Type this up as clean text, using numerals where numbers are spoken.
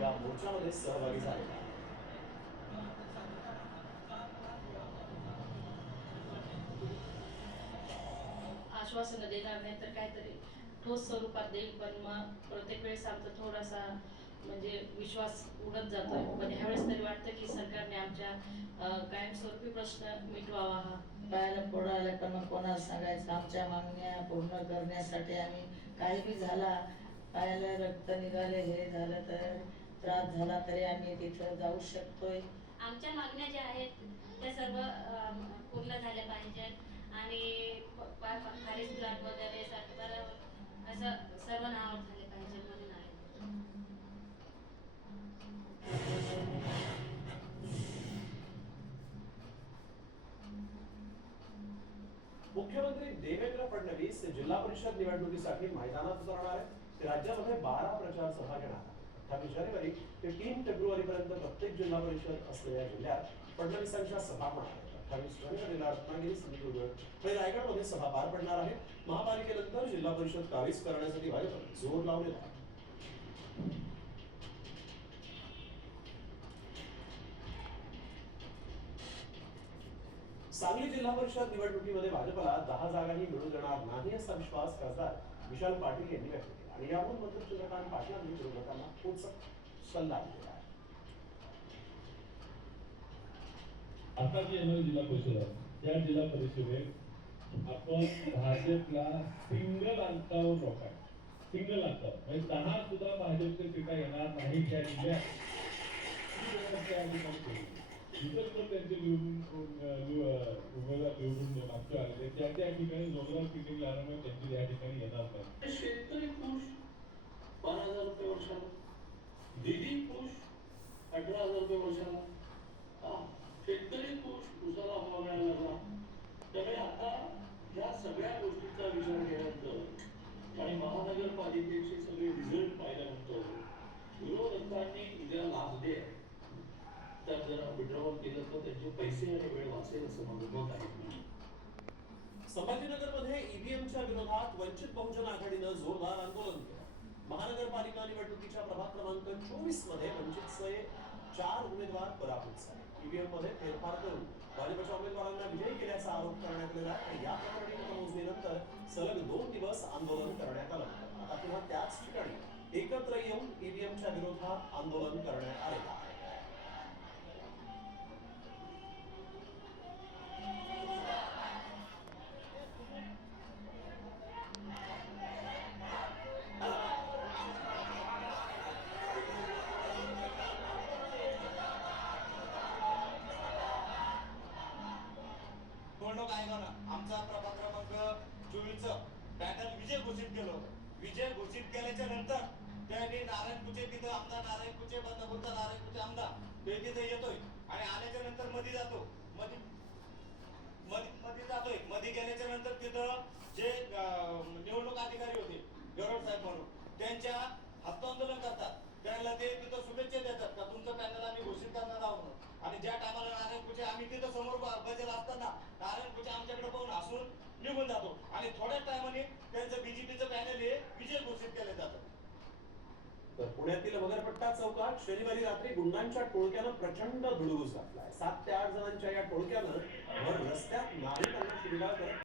या मोर्चामध्ये सहभागी झालेला आहे. आश्वासनं देणार नाही तर काहीतरी ठोस स्वरूपात देईल, पण मग प्रत्येक वेळेस आमचा थोडासा म्हणजे विश्वास उडत जातोय. पण ह्यावेळेस तरी वाटतं की सरकारने आमच्या कायमस्वरूपी प्रश्न मिटवावा. हा पायाला फोड आला का मग कोणाला सांगायचं? आमच्या मागण्या पूर्ण करण्यासाठी आम्ही काही बी झाला, पायाला रक्त निघाले, हे झालं तर त्रास झाला तरी आम्ही तिथं जाऊ शकतोय. आमच्या मागण्या ज्या आहेत त्या सर्व पूर्ण झाल्या पाहिजेत आणि खारीज प्लांट वगैरे तर असं सर्व नावावर झाले पाहिजे म्हणून आहे. मुख्यमंत्री देवेंद्र फडणवीस जिल्हा परिषद निवडणुकीसाठी मैदानात उतरणार आहे. ते राज्यामध्ये 12 प्रचार सभा घेणार आहेत. 28 जानेवारी ते 3 फेब्रुवारी पर्यंत प्रत्येक जिल्हा परिषद असलेल्या जिल्ह्यात फडणवीसांच्या सभा होणार आहेत. 28 जानेवारीला रत्नागिरी, सिंधुदुर्ग आणि रायगडमध्ये सभा पार पडणार आहे. महापालिकेनंतर जिल्हा परिषद कावीस करण्यासाठी भाजपने जोर लावलेला आहे. सांगली जिल्हा परिषद निवडणुकीमध्ये भाजपला 10 जागाही मिळू देणार नाही असा विश्वास खासदार विशाल पाटील यांनी व्यक्त केला आणि यावरून मंत्री चंद्रकांत पाटलांनी विरोधकांना खोचक सल्ला दिला आहे. आता जी येणारी जिल्हा परिषद आहे त्या जिल्हा परिषदेत आपण भाजपला सिंगल अंकावर रोखाय, सिंगल अंकावर म्हणजे 10 सुद्धा भाजपच्या सीटा येणार नाही त्या जिल्ह्यात. जिथं त्यांचे उमेदवार निवडून मागच्या आलेले त्या त्या ठिकाणी जोरदार फिटिंग लागल्यामुळे त्यांची या ठिकाणी येणार नाही. शेतकरी खुश 12,000 रुपये वर्षाला, दिदी खुश 18,000 रुपये वर्षाला, शेतकरी खुश, उसाला भाव मिळाला. त्यामुळे आता ह्या सगळ्या गोष्टीचा विचार केल्यानंतर आणि महानगरपालिकेचे सगळे रिझल्ट पाहिल्यानंतर विरोधकांनी उद्या लाभ दे तर जरा विड्रॉवल केलं तर त्यांचे पैसे आणि वेळ वाचेल असं माझं मत आहे. संभाजीनगरमध्ये ईव्हीएमच्या विरोधात वंचित बहुजन आघाडीनं जोरदार आंदोलन केलं. महानगरपालिका निवडणुकीच्या प्रभाग क्रमांक 24 मध्ये वंचितचे 4 उमेदवार पराभूत झाले. ईव्हीएम मध्ये फेरफार करून भाजपच्या उमेदवारांना विजयी केल्याचा आरोप करण्यात आलेला आहे. या प्रकरणी मतमोजणीनंतर सलग 2 दिवस आंदोलन करण्यात आलं. आता पुन्हा त्याच ठिकाणी एकत्र येऊन ईव्हीएमच्या विरोधात आंदोलन करण्यात आलेलं आहे. निवडणूक आयोगानं आमचा प्रभाग क्रमांक 24 पॅनल विजय घोषित केलं होतं. विजय घोषित केल्याच्या नंतर त्यांनी नारायण कुचे तिथं आमदार नारायण कुचे बंदपूरचा नारायण कुचे आमदार ते तिथे येतोय आणि आल्याच्या नंतर मध्ये जातो. मध्ये जातोय. मध्ये गेल्याच्या नंतर तिथं जे निवडणूक अधिकारी होते गरुड साहेब म्हणून त्यांच्या हस्तांदोलन करतात. त्यांना ते तिथं शुभेच्छा देतात का तुमचं पॅनल आम्ही घोषित करणार आहोत. आणि ज्या टायमाला नारायण कुचे आम्ही तिथं समोर बजेल असताना नारायण कुचे आमच्याकडे पाहून हसून निघून जातो आणि थोड्याच टायमाने त्यांचं बीजेपीचं पॅनल हे विजय घोषित केलं जातं. तर पुण्यातील वगरपट्टा चौकात शनिवारी रात्री गुंडांच्या टोळक्यानं प्रचंड धुडगूस घातलाय. 7 ते 8 जणांच्या या टोळक्यानं भर रस्त्यात नागरिकांना शिवीगाळ करत